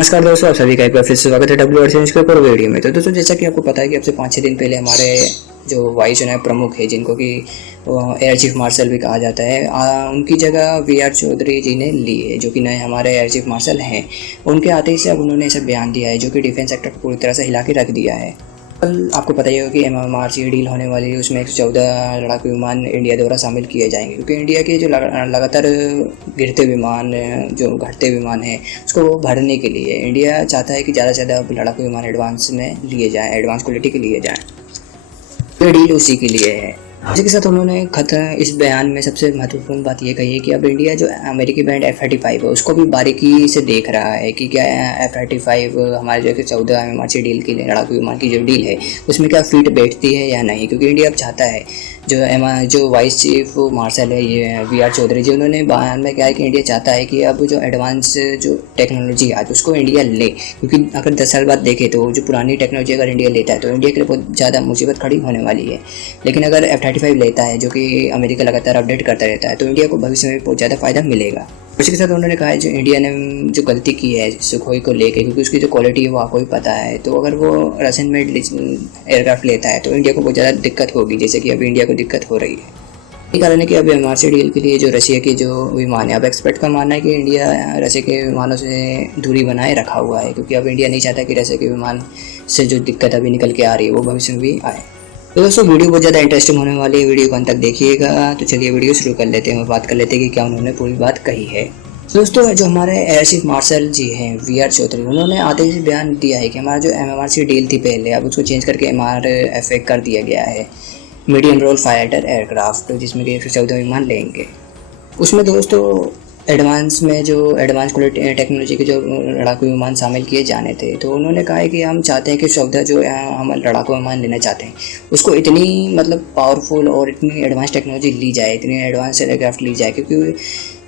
नमस्कार दोस्तों, आप सभी का एक बार फिर से स्वागत है डब्ल्यू न्यूज़ के एक और वीडियो में। तो दोस्तों, जैसा कि आपको पता है कि अब से 5-6 दिन पहले हमारे जो वायुसेना प्रमुख है, जिनको कि एयर चीफ मार्शल भी कहा जाता है, उनकी जगह वी.आर. चौधरी जी ने ली है, जो कि नए हमारे एयर चीफ मार्शल हैं। उनके आते ही से अब उन्होंने ऐसा बयान दिया है जो कि डिफेंस सेक्टर को पूरी तरह से हिला के रख दिया है। कल आपको पता ही होगा कि MMRC डील होने वाली है, उसमें 114 लड़ाकू विमान इंडिया द्वारा शामिल किए जाएंगे, क्योंकि इंडिया के जो लगातार गिरते विमान, जो घटते विमान हैं, उसको भरने के लिए इंडिया चाहता है कि ज़्यादा से ज़्यादा लड़ाकू विमान एडवांस में लिए जाएँ, एडवांस क्वालिटी के लिए जाएँ। ये डील उसी के लिए है। इसी के साथ उन्होंने इस बयान में सबसे महत्वपूर्ण बात ये कही है कि अब इंडिया जो अमेरिकी बैंड F-35 है, उसको भी बारीकी से देख रहा है कि क्या F-35 हमारे जो कि 14 MMRC डील की लड़ाकू विमान की जो डील है, उसमें क्या फिट बैठती है या नहीं। क्योंकि इंडिया अब चाहता है, जो वाइस चीफ मार्शल है ये वी.आर. चौधरी जी, उन्होंने बयान में कहा है कि इंडिया चाहता है कि अब जो एडवांस जो टेक्नोलॉजी है उसको इंडिया ले। क्योंकि अगर 10 साल बाद देखें तो जो पुरानी टेक्नोलॉजी अगर इंडिया लेता है तो इंडिया के लिए बहुत ज़्यादा मुसीबत खड़ी होने वाली है। लेकिन अगर F-35 लेता है, जो कि अमेरिका लगातार अपडेट करता रहता है, तो इंडिया को भविष्य में बहुत ज़्यादा फायदा मिलेगा। उसी के साथ उन्होंने कहा है जो इंडिया ने जो गलती की है सुखोई को लेकर, क्योंकि उसकी जो क्वालिटी है वो आपको भी पता है, तो अगर वो रशियन मेड एयरक्राफ्ट लेता है तो इंडिया को बहुत ज़्यादा दिक्कत होगी, जैसे कि अभी इंडिया को दिक्कत हो रही है। यही कारण है कि अभी MMRC डील के लिए जो रशिया की जो विमान है, अब एक्सपर्ट का मानना है कि इंडिया रशिया के विमानों से दूरी बनाए रखा हुआ है, क्योंकि अब इंडिया नहीं चाहता कि रशिया के विमान से जो दिक्कत अभी निकल के आ रही है वो भविष्य में भी आए। तो दोस्तों, वीडियो बहुत ज़्यादा इंटरेस्टिंग होने वाली है, वीडियो को अंत तक देखिएगा। तो चलिए वीडियो शुरू कर लेते हैं और बात कर लेते हैं कि क्या उन्होंने पूरी बात कही है। दोस्तों, जो हमारे एयर चीफ मार्शल जी हैं वी.आर. चौधरी, उन्होंने आते ही बयान दिया है कि हमारा जो MMRC डील थी पहले, अब उसको चेंज करके MRFA कर दिया गया है, मीडियम रोल फाइटर एयरक्राफ्ट, जिसमें कि 114 विमान लेंगे। उसमें दोस्तों एडवांस में जो एडवांस क्वालिटी टेक्नोलॉजी के जो लड़ाकू विमान शामिल किए जाने थे, तो उन्होंने कहा है कि हम चाहते हैं कि 14 जो हम लड़ाकू विमान लेना चाहते हैं उसको इतनी पावरफुल और इतनी एडवांस टेक्नोलॉजी ली जाए, इतनी एडवांस एयरक्राफ्ट ली जाए, क्योंकि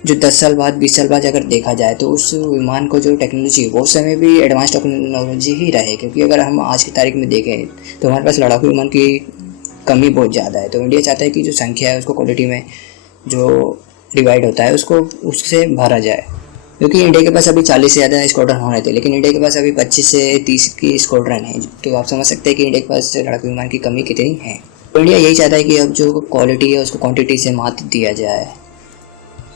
जो 10 साल बाद 20 साल बाद अगर देखा जाए तो उस विमान को जो टेक्नोलॉजी वो उस समय भी एडवांस टेक्नोलॉजी ही रहे। क्योंकि अगर हम आज की तारीख में देखें तो हमारे पास लड़ाकू विमान की कमी बहुत ज़्यादा है। तो इंडिया चाहता है कि जो संख्या है उसको क्वालिटी में जो डिवाइड होता है उसको उससे भरा जाए। क्योंकि इंडिया के पास अभी 40 से ज़्यादा स्क्वाड्रन होने थे, लेकिन इंडिया के पास अभी 25 से 30 की स्क्वाड्रन है। तो आप समझ सकते हैं कि इंडिया के पास लड़ाकू विमान की कमी कितनी है। तो इंडिया यही चाहता है कि अब जो क्वालिटी है उसको क्वांटिटी से मात दिया जाए।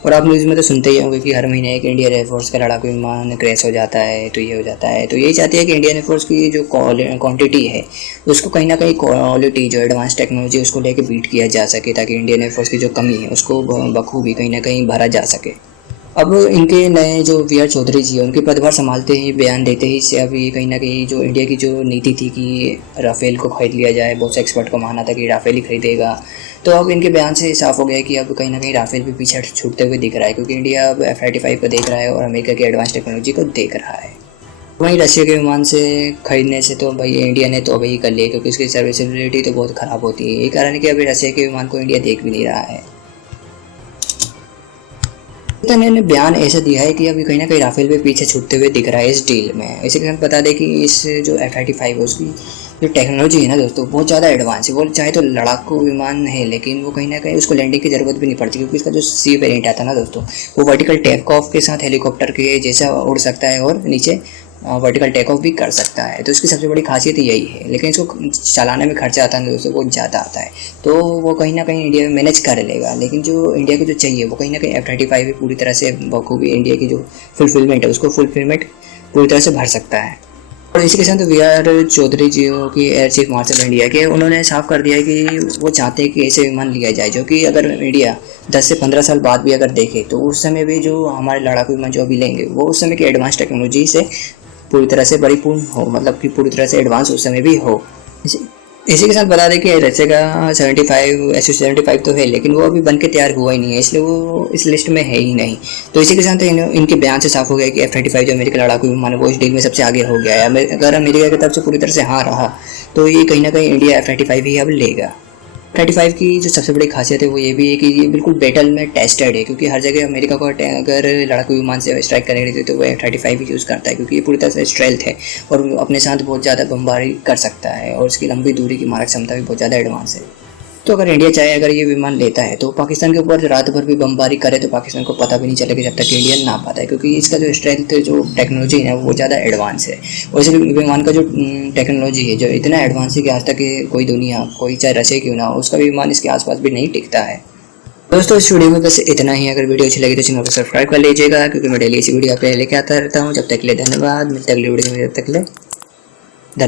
और आप न्यूज़ में तो सुनते ही होंगे कि हर महीने एक इंडियन एयरफोर्स का लड़ाकू विमान क्रैश हो जाता है, तो ये हो जाता है। तो यही चाहती है कि इंडियन एयरफोर्स की जो क्वांटिटी है उसको कहीं ना कहीं क्वालिटी जो एडवांस टेक्नोलॉजी उसको लेके बीट किया जा सके, ताकि इंडियन एयरफोर्स की जो कमी है उसको बखूबी कहीं ना कहीं भरा जा सके। अब इनके नए जो वी.आर. चौधरी जी है, उनके पदभार संभालते ही बयान देते ही से अभी कहीं ना कहीं जो इंडिया की जो नीति थी कि राफेल को खरीद लिया जाए, बहुत से एक्सपर्ट का मानना था कि राफेल ही खरीदेगा, तो अब इनके बयान से साफ हो गया कि अब कहीं ना कहीं राफेल भी पीछे छूटते हुए दिख रहा है, क्योंकि इंडिया अब F-35 को देख रहा है और अमेरिका की एडवांस टेक्नोलॉजी को देख रहा है। वहीं रशिया के विमान से खरीदने से तो भाई इंडिया ने तो अभी कर लिया, क्योंकि उसकी सर्विसेबिलिटी तो बहुत ख़राब होती है। यही कारण है कि अभी रशिया के विमान को इंडिया देख भी नहीं रहा है। ने बयान ऐसा दिया है कि अभी कहीं ना कहीं राफेल पे पीछे छूटते हुए दिख रहा है इस डील में। इसी के साथ बता दें कि इस जो F-35 है उसकी जो टेक्नोलॉजी है ना दोस्तों, बहुत ज़्यादा एडवांस है। वो चाहे तो लड़ाकू विमान है, लेकिन वो कहीं ना कहीं उसको लैंडिंग की ज़रूरत भी नहीं पड़ती, क्योंकि इसका जो सी वेरिएंट आता है ना दोस्तों, वो वर्टिकल टेक ऑफ के साथ हेलीकॉप्टर के जैसा उड़ सकता है और नीचे वर्टिकल टेक ऑफ भी कर सकता है। तो इसकी सबसे बड़ी खासियत यही है। लेकिन इसको चलाने में खर्चा आता है ना दोस्तों, बहुत ज़्यादा आता है। तो वो कहीं ना कहीं इंडिया में मैनेज कर लेगा, लेकिन जो इंडिया को जो चाहिए वो कहीं ना कहीं F-35 पूरी तरह से बखूबी इंडिया की जो फुलफिलमेंट है उसको फुलफिलमेंट पूरी तरह से भर सकता है। और इसी के साथ वी.आर. चौधरी जी की एयर चीफ मार्शल इंडिया के, उन्होंने साफ कर दिया है कि वो चाहते हैं कि ऐसे विमान लिया जाए जो कि अगर इंडिया 10 से 15 साल बाद भी अगर देखे तो उस समय भी जो हमारे लड़ाकू विमान जो अभी लेंगे वो उस समय की एडवांस टेक्नोलॉजी से पूरी तरह से परिपूर्ण हो, मतलब कि पूरी तरह से एडवांस उस समय भी हो। इसी के साथ बता दें कि रशिया का 75 तो है, लेकिन वो अभी बन के तैयार हुआ ही नहीं है, इसलिए वो इस लिस्ट में है ही नहीं। तो इसी के साथ इनके बयान से साफ हो गया कि F-35 जो अमेरिका लड़ाकू विमान है वो इस डील में सबसे आगे हो गया है। अगर अमेरिका की तरफ से पूरी तरह से हाँ रहा तो ये कहीं ना कहीं इंडिया F-35 ही अब लेगा। F-35 की जो सबसे बड़ी खासियत है वो ये भी है कि ये बिल्कुल बैटल में टेस्टेड है, क्योंकि हर जगह अमेरिका को अगर लड़ाकू विमान से स्ट्राइक करेंगे तो वो F-35 ही यूज़ करता है, क्योंकि ये पूरी तरह से स्ट्रेल्थ है और अपने साथ बहुत ज़्यादा बमबारी कर सकता है और इसकी लंबी दूरी की मारक क्षमता भी बहुत ज़्यादा एडवांस है। तो अगर इंडिया चाहे अगर ये विमान लेता है तो पाकिस्तान के ऊपर रात भर भी बमबारी करे तो पाकिस्तान को पता भी नहीं चलेगा जब तक इंडिया ना पाता है, क्योंकि इसका जो स्ट्रेंथ जो टेक्नोलॉजी है वो ज़्यादा एडवांस है। और इस विमान का जो टेक्नोलॉजी है जो इतना एडवांस है कि आज तक कोई दुनिया कोई चाहे रचे क्यों ना हो उसका विमान इसके आसपास भी नहीं टिकता है। दोस्तों इस वीडियो में बस इतना ही। अगर वीडियो अच्छी लगी तो चैनल को सब्सक्राइब कर लीजिएगा, क्योंकि मैं डेली इसी वीडियो पे लेके आता रहता हूँ। जब तक के लिए धन्यवाद, मिलते अगली वीडियो में, जब तक के लिए